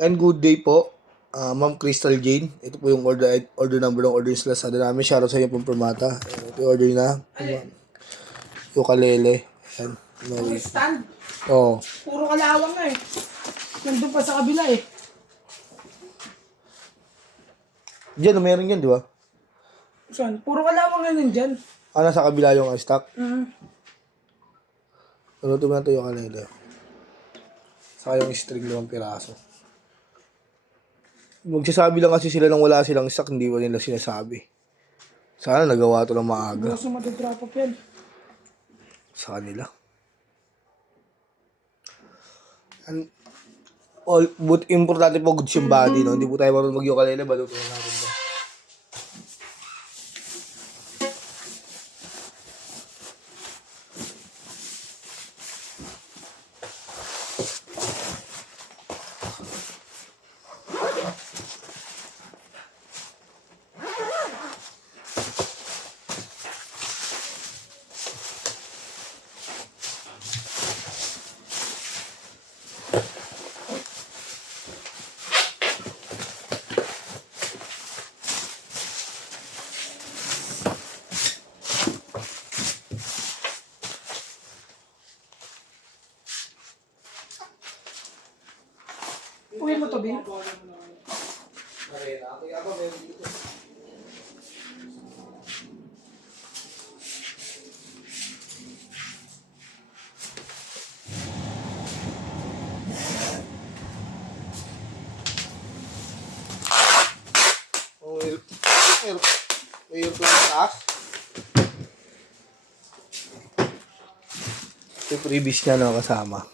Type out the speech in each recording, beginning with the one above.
And good day po, Ma'am Crystal Jane. Ito po yung order number ng order sa Lazada namin. Shoutout sa inyo pong Permata. Ito yung order na. Ukulele. Ayan. Puro stand. Oo. Puro kalawang na eh. Nandun pa sa kabila eh. Diyan, meron yan, di ba? Saan? Puro kalawang na nandyan. Nasa kabila yung stock. Mm. Ano ito na ito yung ukulele. Saka yung string 5 piraso. Magsasabi lang kasi sila nang wala silang stock, hindi ba nila sinasabi. Sana nagawa ito ng maaga. Gusto mag-drop off yan. Sa kanila. But importante po goods yung body, no? Hindi po tayo marunong mag-ukulele, balutuhan natin ba? Uwi mo to, Bin? May aircon sa taas. Ito yung previous niya na kasama.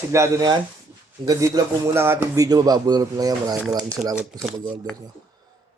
Sigurado na yan. Hanggang dito lang po muna ang ating video. Mababulot na yan. Maraming salamat po sa pag-order nyo.